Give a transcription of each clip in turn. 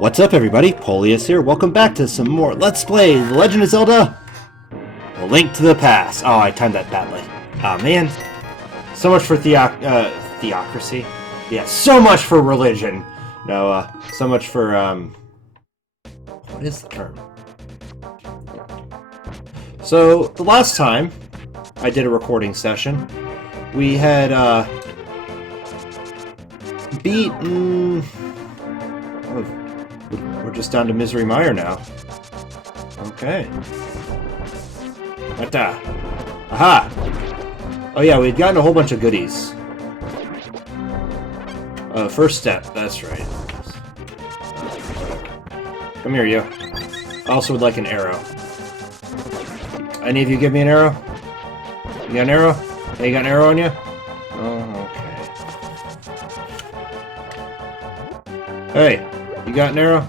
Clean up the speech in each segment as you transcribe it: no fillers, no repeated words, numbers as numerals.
What's up, everybody? Polius here. Welcome back to some more Let's Play The Legend of Zelda: A Link to the Past. Oh, I timed that badly. Oh, man. So much for theocracy. Yeah, so much for religion. No, so much for, what is the term? So, the last time I did a recording session, we had, beaten... We're just down to Misery Mire now. Okay. Ata. Aha! Oh yeah, we'd gotten a whole bunch of goodies. First step, that's right. Come here, you. I also would like an arrow. Any of you give me an arrow? You got an arrow? Hey, you got an arrow on you? Oh, okay. Hey, you got an arrow?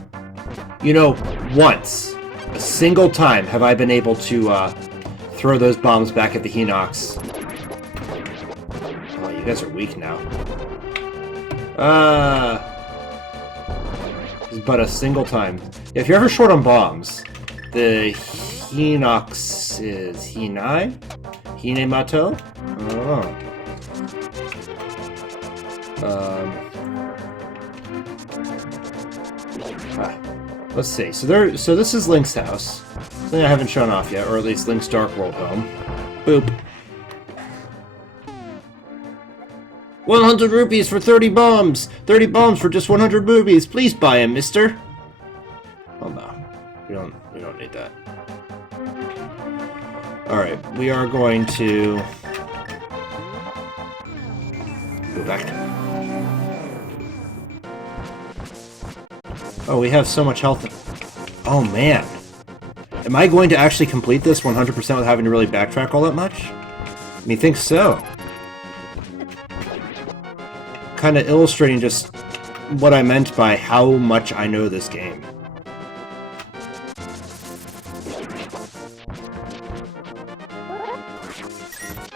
You know, once, a single time, have I been able to throw those bombs back at the Hinox. Oh, you guys are weak now. But a single time. If you're ever short on bombs, the Hinox is Hinai? Hinemato? Oh. Let's see. So this is Link's house. Something I haven't shown off yet, or at least Link's Dark World home. Boop. 100 rupees for 30 bombs! 30 bombs for just 100 rupees! Please buy him, mister! Oh no. We don't need that. Alright, we are going to go back. Oh, we have so much health. Oh man. Am I going to actually complete this 100% without having to really backtrack all that much? Methinks so. Kind of illustrating just what I meant by how much I know this game.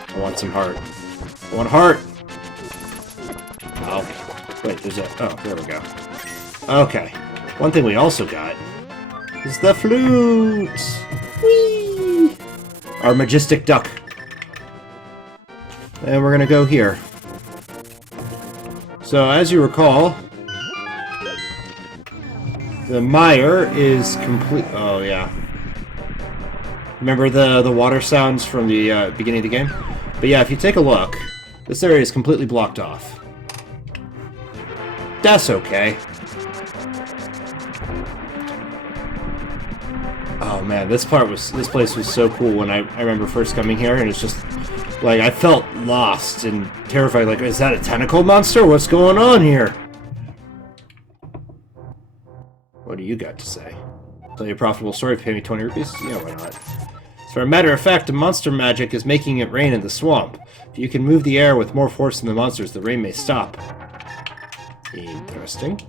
I want some heart. I want heart! Oh. Wait, there's a... Oh, there we go. Okay. One thing we also got is the flute! Whee! Our majestic duck. And we're gonna go here. So, as you recall, the mire is complete. Oh, yeah. Remember the water sounds from the beginning of the game? But yeah, if you take a look, this area is completely blocked off. That's okay. Oh man, this place was so cool when I remember first coming here, and it's just like I felt lost and terrified. Like, is that a tentacle monster? What's going on here? What do you got to say? Tell you a profitable story, pay me 20 rupees? Yeah, why not? For a matter of fact, the monster magic is making it rain in the swamp. If you can move the air with more force than the monsters, the rain may stop. Interesting.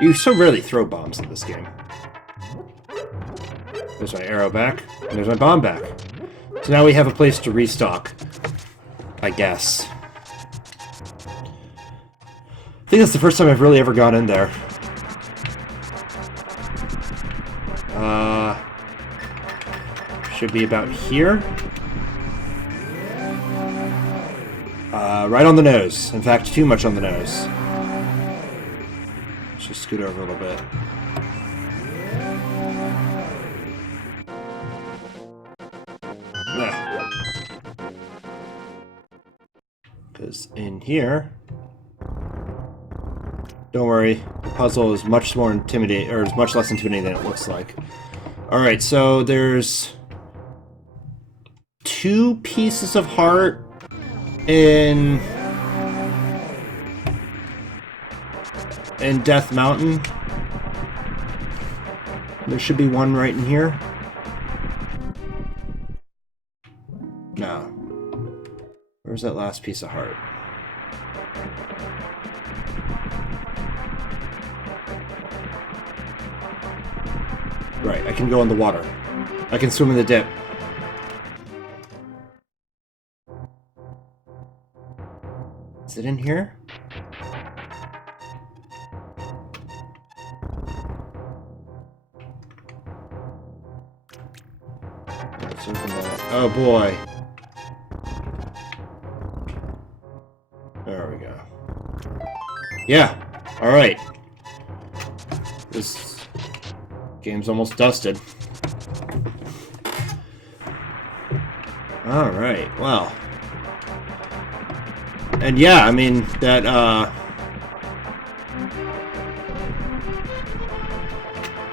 You so rarely throw bombs in this game. There's my arrow back, and there's my bomb back. So now we have a place to restock, I guess. I think that's the first time I've really ever gone in there. Should be about here. Right on the nose. In fact, too much on the nose. Let's just scoot over a little bit. Because in here... Don't worry, the puzzle is much more intimidating, or is much less intimidating than it looks like. Alright, so there's 2 pieces of heart in Death Mountain. There should be one right in here. No. Where's that last piece of heart? Right, I can go in the water. I can swim in the dip. Is it in here? Oh boy. There we go. Yeah. Alright. This game's almost dusted. Alright, well. And yeah, I mean, that,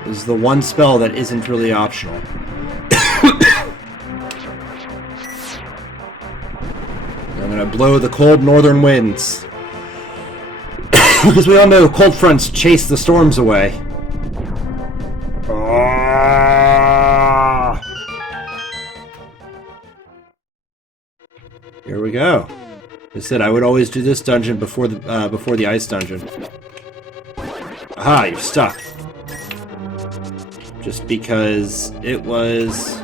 is the one spell that isn't really optional. I'm gonna blow the cold northern winds. Because we all know cold fronts chase the storms away. Here we go. I said I would always do this dungeon before the ice dungeon. Aha, you're stuck. Just because it was...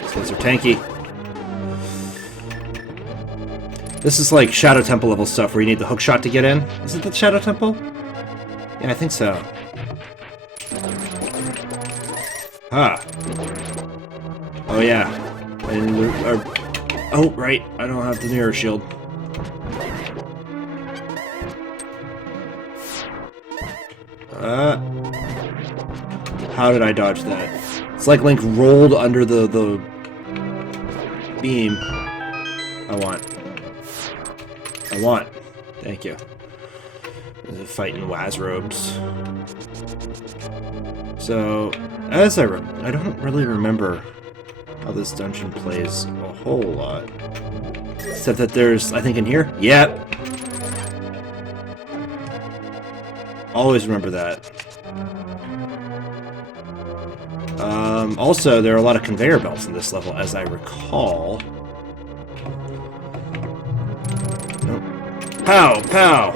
These guys are tanky. This is like Shadow Temple level stuff where you need the hook shot to get in. Is it the Shadow Temple? Yeah, I think so. Ah. Oh yeah. And oh, right. I don't have the mirror shield. How did I dodge that? It's like Link rolled under the beam. I want. Thank you. Fighting Wazrobes. So, as I don't really remember how this dungeon plays a whole lot. Except that there's, I think in here? Yep. Always remember that. Also, there are a lot of conveyor belts in this level, as I recall. Nope. Pow! Pow!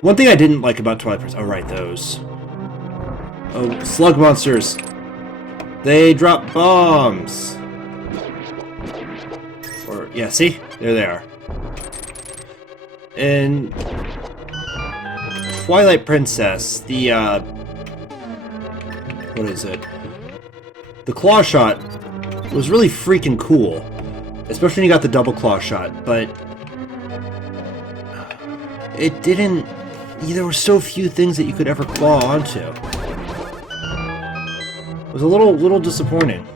One thing I didn't like about Twilight Princess... Oh, right, those. Oh, slug monsters! They drop bombs! Or, yeah, see? There they are. In Twilight Princess, the, what is it? The claw shot was really freaking cool. Especially when you got the double claw shot, but... it didn't... There were so few things that you could ever claw onto. It was a little disappointing.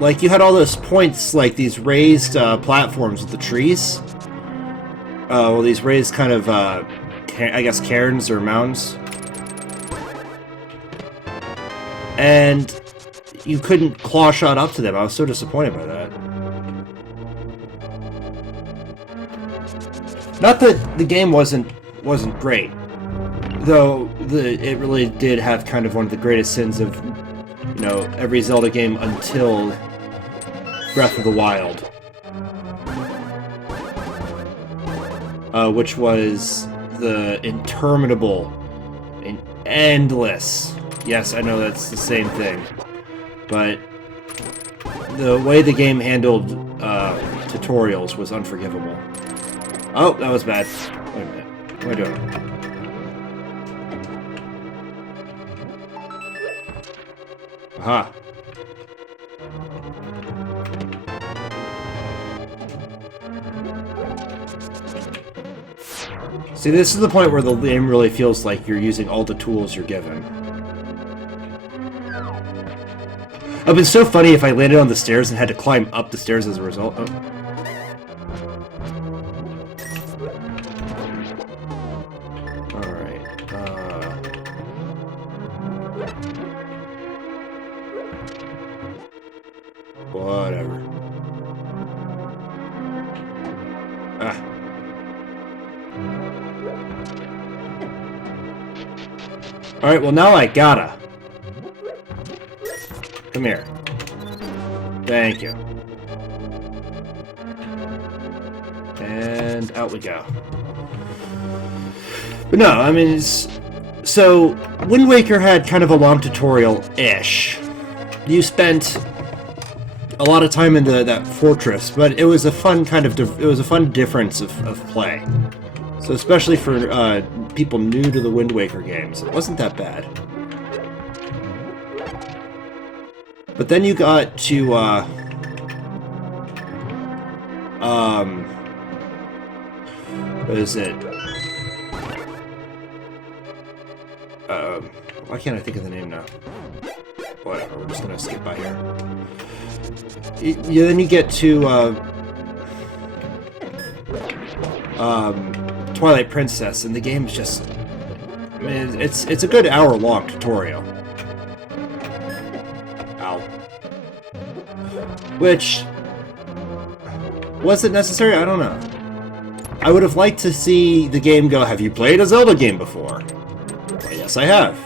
Like, you had all those points, like these raised platforms with the trees. Well, these raised kind of, I guess, cairns or mounds. And you couldn't claw shot up to them. I was so disappointed by that. Not that the game wasn't great, though it really did have kind of one of the greatest sins of, you know, every Zelda game until Breath of the Wild, which was the interminable and endless. Yes, I know that's the same thing, but the way the game handled tutorials was unforgivable. Oh, that was bad. Wait a minute. What am I doing? Aha. See, this is the point where the game really feels like you're using all the tools you're given. It would be so funny if I landed on the stairs and had to climb up the stairs as a result. Oh. Whatever. Ah. Alright, well now I gotta. Come here. Thank you. And out we go. But no, I mean, so Wind Waker had kind of a long tutorial-ish. You spent a lot of time into that fortress, but it was a fun kind of it was a fun difference of play. So especially for people new to the Wind Waker games, it wasn't that bad. But then you got to what is it? Why can't I think of the name now? Whatever, we're just gonna skip by here. Then you get to Twilight Princess, and the game's just, I mean, it's a good hour-long tutorial. Ow. Which, was it necessary? I don't know. I would have liked to see the game go, have you played a Zelda game before? Well, yes, I have.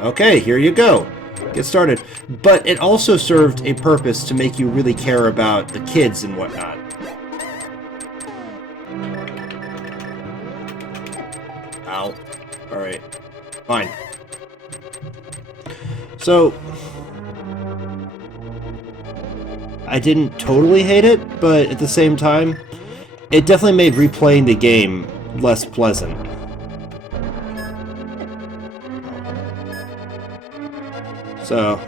Okay, here you go. Get started. But it also served a purpose to make you really care about the kids and whatnot. Ow. Alright. Fine. So, I didn't totally hate it, but at the same time, it definitely made replaying the game less pleasant. So,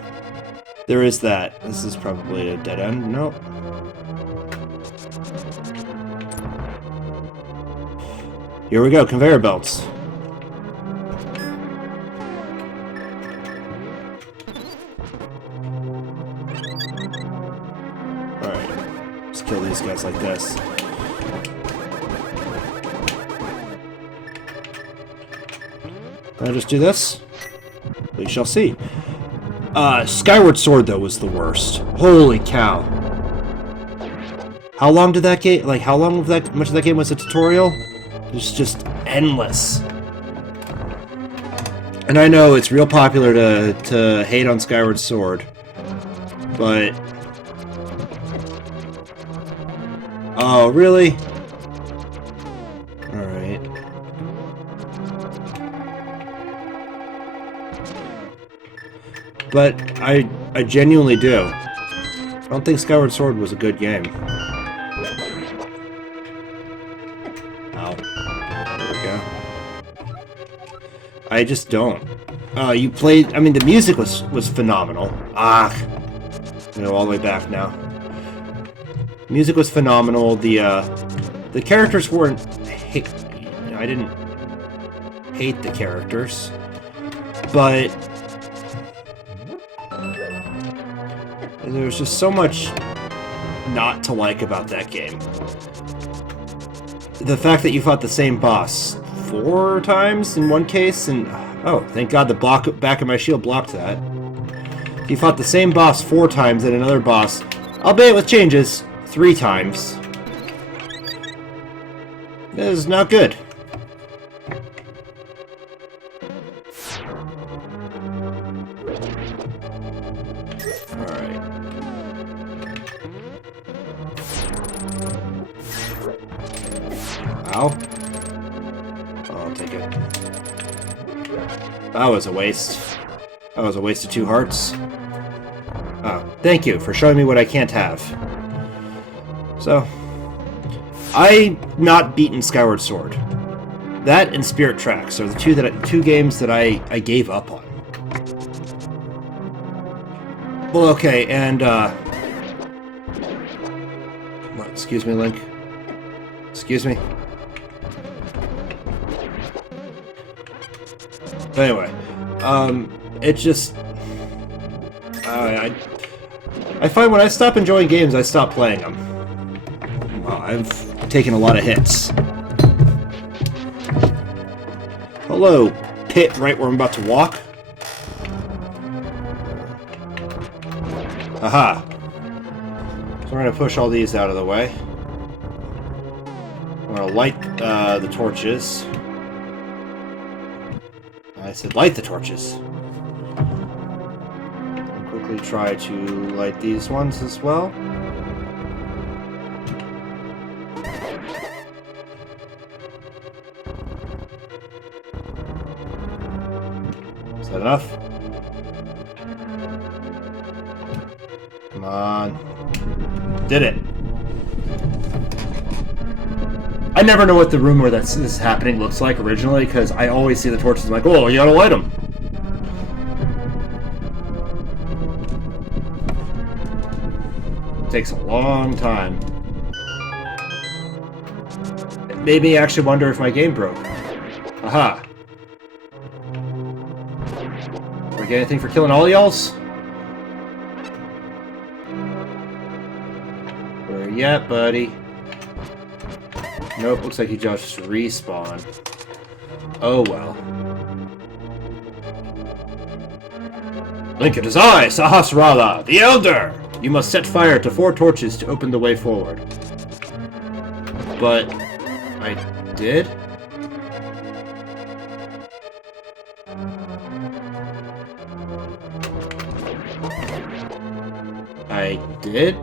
there is that. This is probably a dead end. Nope. Here we go, conveyor belts. Alright, let's kill these guys like this. Can I just do this? We shall see. Skyward Sword, though, was the worst. Holy cow. How long did that game... Like, how long of that... much of that game was a tutorial? It's just endless. And I know it's real popular to hate on Skyward Sword. But... Oh, really? Alright. But I genuinely do. I don't think Skyward Sword was a good game. Ow. There we go. I just don't. You played... I mean, the music was phenomenal. Ah. You know, all the way back now. Music was phenomenal. The characters weren't... I didn't hate the characters. But... there was just so much not to like about that game. The fact that you fought the same boss 4 times in one case, and oh, thank God the back of my shield blocked that. You fought the same boss 4 times and another boss, albeit with changes, 3 times. This is not good. Ow. Oh, I'll take it. That was a waste. That was a waste of 2 hearts. Oh, thank you for showing me what I can't have. So, I not beaten Skyward Sword. That and Spirit Tracks are the 2 games that I gave up on. Well, okay, and what, excuse me, Link. Excuse me. Anyway, it just... I find when I stop enjoying games, I stop playing them. Wow, I've taken a lot of hits. Hello, pit right where I'm about to walk. Aha. So we're going to push all these out of the way. I'm going to light the torches. I said light the torches. I'll quickly try to light these ones as well. Is that enough? Come on. Did it. I never know what the room where this is happening looks like originally, because I always see the torches and I'm like, oh, you gotta light them. Takes a long time. It made me actually wonder if my game broke. Aha. Do I get anything for killing all y'alls? Where you at, buddy? Nope, looks like you just respawn. Oh well. Link, it is I, Sahasrara, the Elder! You must set fire to 4 torches to open the way forward. But... I did? I did?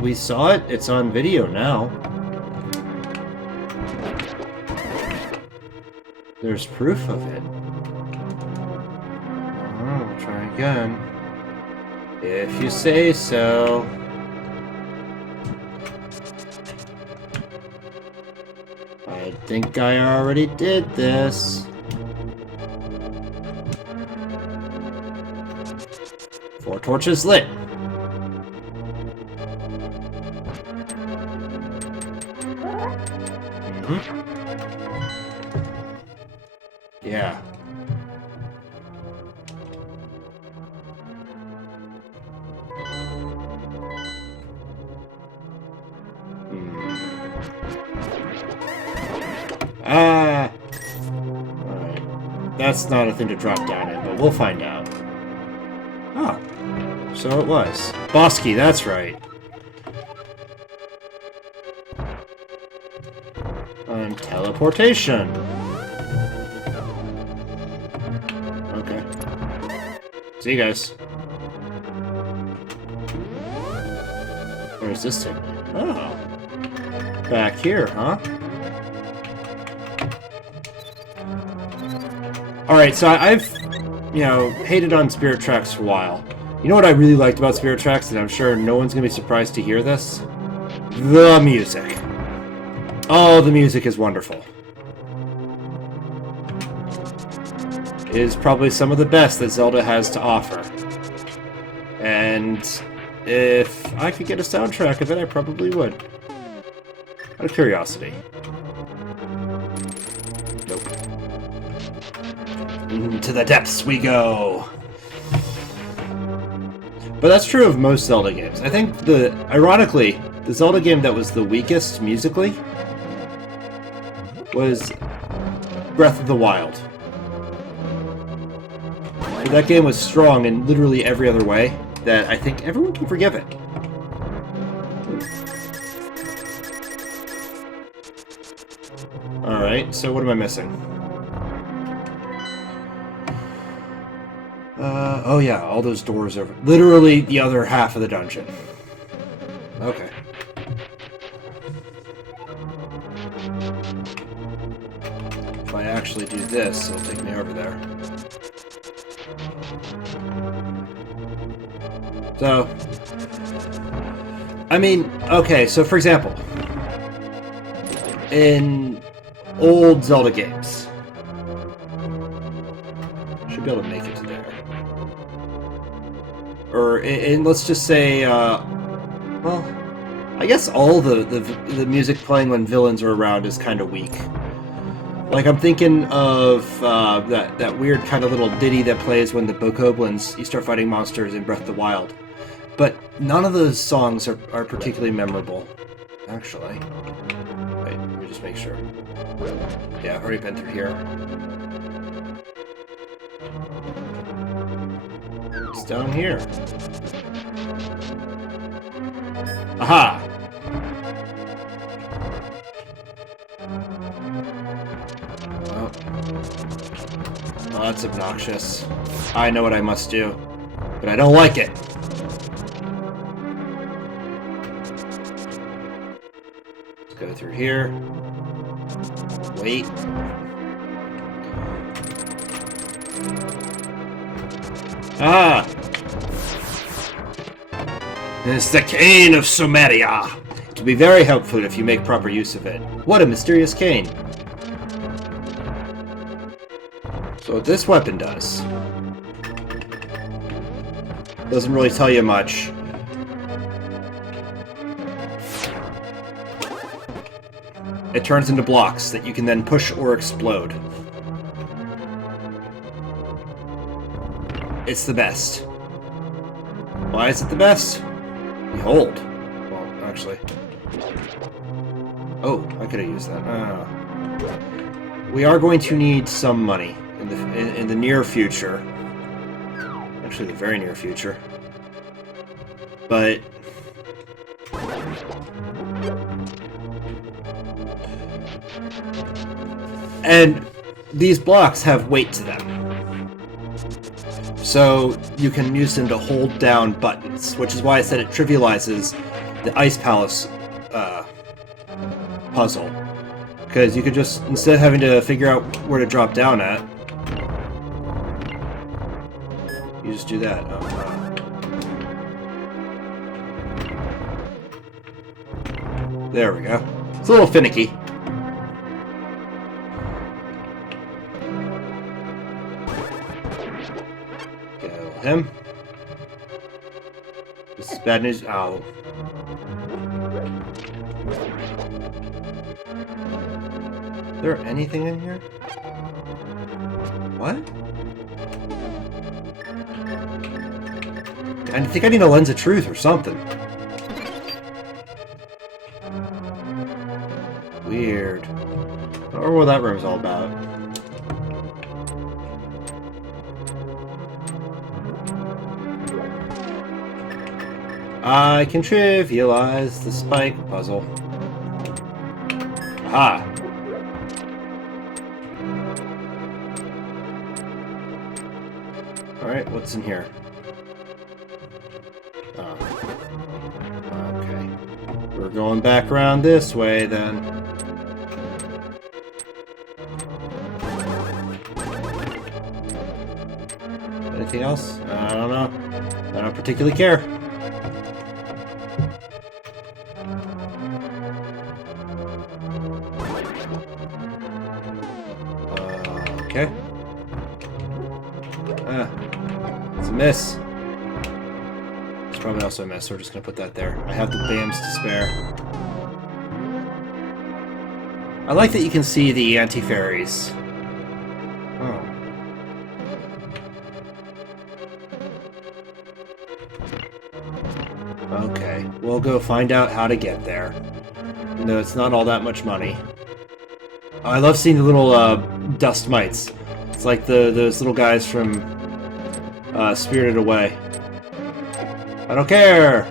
We saw it? It's on video now. There's proof of it. Oh, we'll try again. If you say so. I think I already did this. 4 torches lit. Yeah. Ah! Alright. That's not a thing to drop down in, but we'll find out. Oh. So it was. Bosky, that's right. And teleportation. Okay. See you guys. Where's this thing? Oh. Back here, huh? Alright, so I've, hated on Spirit Tracks for a while. You know what I really liked about Spirit Tracks, and I'm sure no one's going to be surprised to hear this? The music. Oh, the music is wonderful. It is probably some of the best that Zelda has to offer. And if I could get a soundtrack of it, I probably would. Out of curiosity. Nope. Into the depths we go! But that's true of most Zelda games. I think ironically, the Zelda game that was the weakest musically was Breath of the Wild. That game was strong in literally every other way that I think everyone can forgive it. Alright, so what am I missing? Oh yeah, all those doors over. Literally the other half of the dungeon. Okay. If I actually do this, it'll take me over there. So, I mean, okay, so for example, in old Zelda games, should be able to make it to there. Or let's just say, well, I guess all the music playing when villains are around is kind of weak. Like, I'm thinking of that weird kind of little ditty that plays when the Bokoblins, you start fighting monsters in Breath of the Wild. But none of those songs are particularly memorable, actually. Wait, let me just make sure. Yeah, I've already been through here. It's down here. Aha! Oh, that's obnoxious. I know what I must do, but I don't like it. Let's go through here. Wait. It's the Cane of Sumeria. To be very helpful if you make proper use of it. What a mysterious cane! So what this weapon does... doesn't really tell you much. It turns into blocks that you can then push or explode. It's the best. Why is it the best? Behold. Well, actually... Oh, I could have used that. We are going to need some money in the near future. Actually, the very near future. But... and these blocks have weight to them. So you can use them to hold down buttons, which is why I said it trivializes the Ice Palace puzzle. Because you could just, instead of having to figure out where to drop down at, you just do that. There we go. It's a little finicky. Kill him. This is bad news. Ow. Is there anything in here? What? I think I need a lens of truth or something. Weird. I don't know what that room's all about. I can trivialize the spike puzzle. Aha! Alright, what's in here? Oh. Okay. We're going back around this way, then. Anything else? I don't know. I don't particularly care. Okay. It's a miss. It's probably also a miss, so we're just gonna put that there. I have the BAMs to spare. I like that you can see the anti-fairies. Oh. Okay, we'll go find out how to get there. No, it's not all that much money. Oh, I love seeing the little dust mites. It's like those little guys from Spirited Away. I don't care!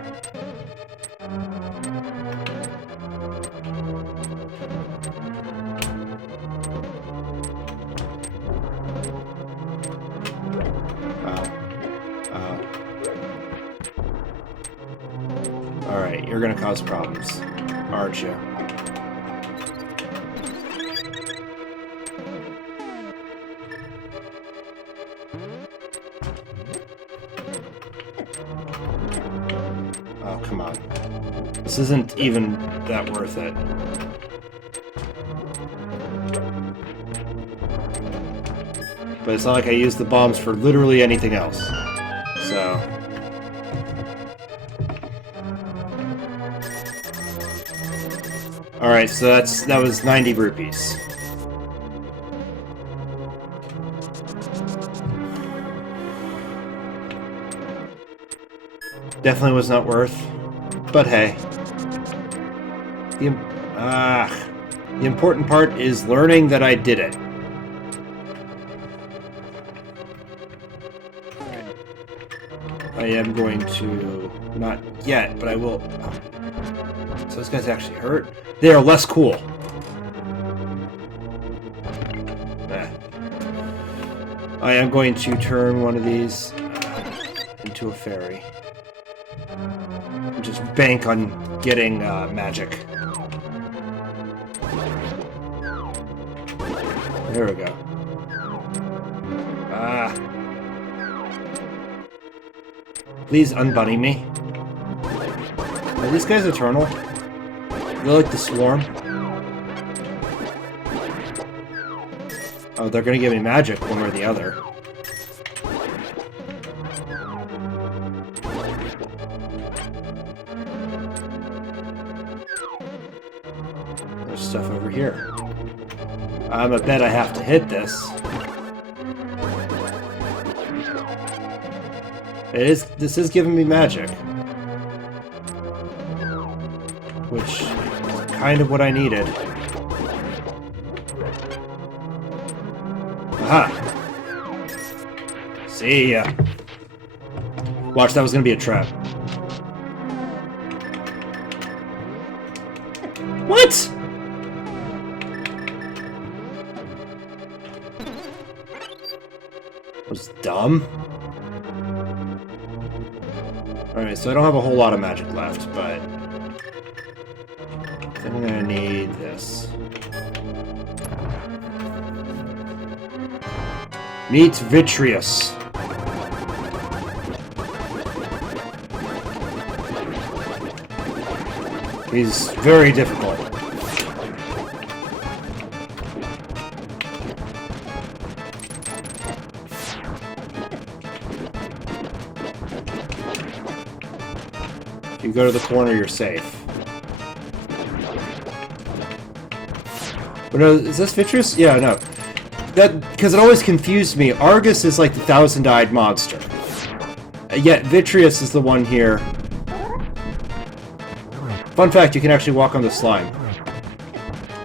Alright, you're gonna cause problems, aren't you? Oh, come on. This isn't even that worth it. But it's not like I use the bombs for literally anything else. So... Alright, so that was 90 rupees. Definitely was not worth, but hey. The important part is learning that I did it. I am going to... not yet, but I will... So those guys actually hurt? They are less cool. I am going to turn one of these into a fairy. And just bank on getting magic. There we go. Please unbunny me. Are these guys eternal? You like the swarm? Oh, they're gonna give me magic one way or the other. There's stuff over here. I bet I have to hit this. This is giving me magic. Which is kind of what I needed. Aha! See ya. Watch, that was gonna be a trap. What? Was dumb. Alright, so I don't have a whole lot of magic left, but I think I'm gonna need this. Meet Vitreous. He's very difficult. If you go to the corner, you're safe. But no, is this Vitreous? Yeah, no. That, because it always confused me. Argus is like the thousand-eyed monster. Yet Vitreous is the one here. Fun fact, you can actually walk on the slime.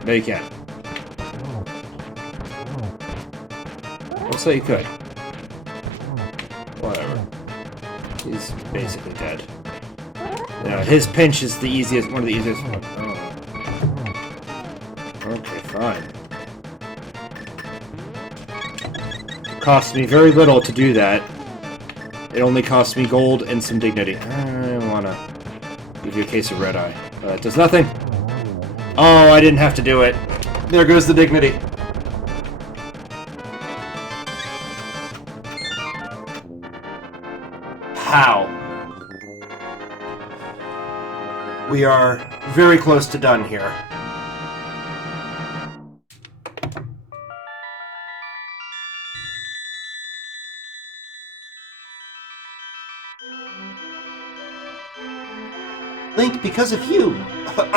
No, you can't. Looks like you could. Whatever. He's basically dead. You know, his pinch is the easiest, one of the easiest. Oh. Okay, fine. Cost me very little to do that. It only cost me gold and some dignity. I wanna give you a case of red eye. It does nothing. Oh, I didn't have to do it. There goes the dignity. How? We are very close to done here. Link, because of you!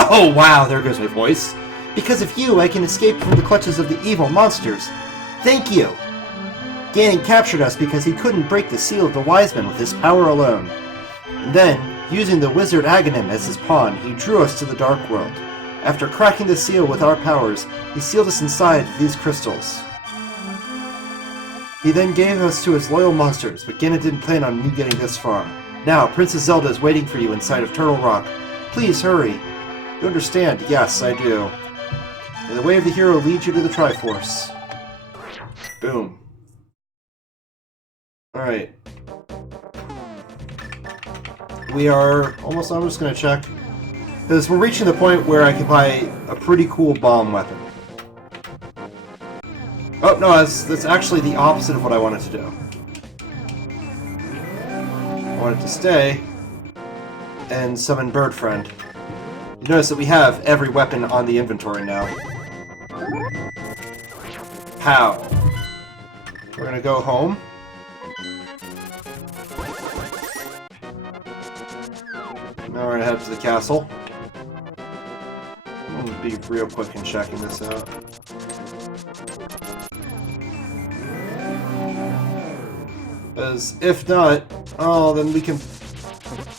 Oh wow, there goes my voice. Because of you, I can escape from the clutches of the evil monsters. Thank you! Ganon captured us because he couldn't break the seal of the Wise Men with his power alone. And then, using the wizard Aghanim as his pawn, he drew us to the Dark World. After cracking the seal with our powers, he sealed us inside these crystals. He then gave us to his loyal monsters, but Ganon didn't plan on you getting this far. Now, Princess Zelda is waiting for you inside of Turtle Rock. Please, hurry. You understand? Yes, I do. May the way of the hero lead you to the Triforce. Boom. Alright. We are almost, I'm just going to check. Because we're reaching the point where I can buy a pretty cool bomb weapon. Oh, no, that's actually the opposite of what I wanted to do. I wanted to stay and summon Bird Friend. You notice that we have every weapon on the inventory now. How? We're gonna go home. Now we're gonna head to the castle. I'm gonna be real quick in checking this out. Because if not, oh, then we can,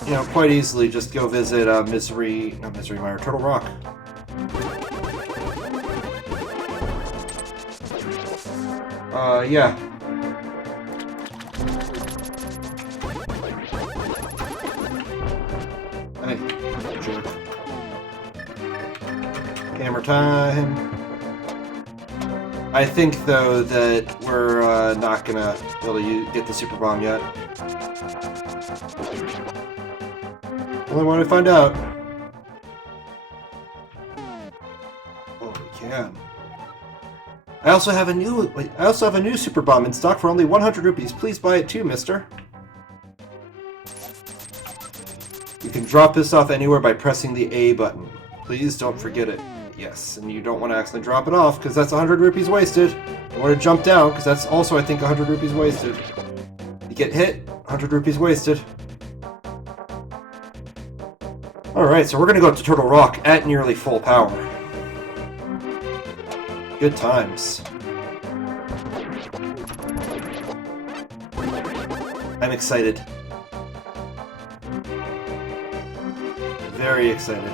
you know, quite easily just go visit Misery Mire, Turtle Rock. Yeah. Hey, jerk. Hammer time. I think, though, that we're not gonna be able to get the super bomb yet. Only want to find out. Oh, we can. I also have a new super bomb in stock for only 100 rupees. Please buy it too, mister. You can drop this off anywhere by pressing the A button. Please don't forget it. Yes, and you don't want to accidentally drop it off, because that's 100 rupees wasted. You want to jump down, because that's also, I think, 100 rupees wasted. You get hit, 100 rupees wasted. Alright, so we're going to go up to Turtle Rock at nearly full power. Good times. I'm excited. Very excited.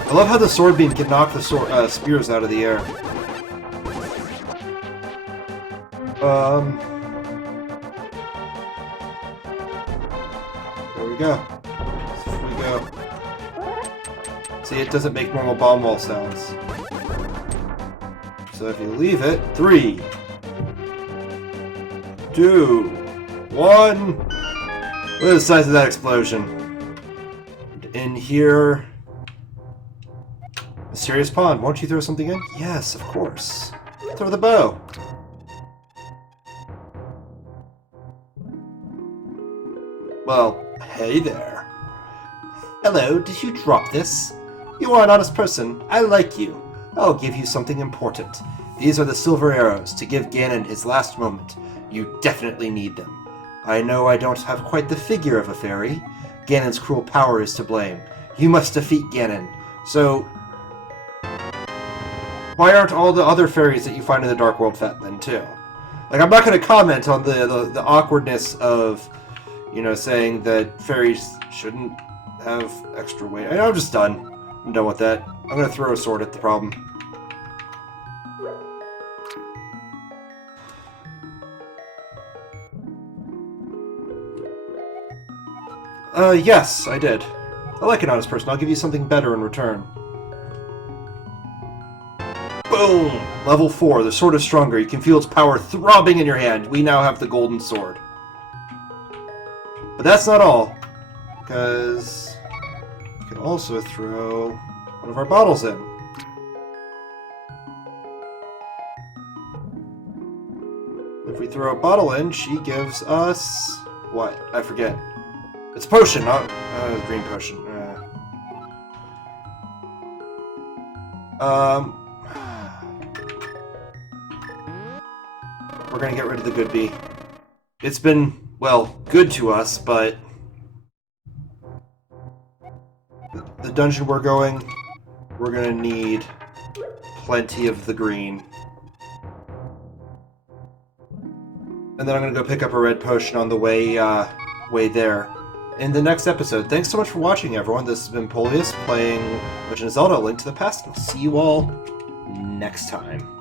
I love how the sword beam can knock the spears out of the air. There we go. There we go. See, it doesn't make normal bomb wall sounds. So if you leave it, 3, 2, 1. Look at the size of that explosion. In here. Mysterious pond. Won't you throw something in? Yes, of course. Throw the bow. Well, hey there. Hello, did you drop this? You are an honest person. I like you. I'll give you something important. These are the silver arrows to give Ganon his last moment. You definitely need them. I know I don't have quite the figure of a fairy. Ganon's cruel power is to blame. You must defeat Ganon. So, why aren't all the other fairies that you find in the Dark World fat then too? Like, I'm not going to comment on the awkwardness of, you know, saying that fairies shouldn't have extra weight. I'm just done. I'm done with that. I'm going to throw a sword at the problem. Yes, I did. I like an honest person. I'll give you something better in return. Boom! Level 4. The sword is stronger. You can feel its power throbbing in your hand. We now have the golden sword. But that's not all. Because we can also throw one of our bottles in. If we throw a bottle in, she gives us... what? I forget. It's a potion, not a green potion. We're gonna get rid of the good bee. It's been, well, good to us, but the dungeon we're going, we're gonna need plenty of the green. And then I'm gonna go pick up a red potion on the way there in the next episode. Thanks so much for watching, everyone. This has been Polius playing Legend of Zelda: A Link to the Past. I'll see you all next time.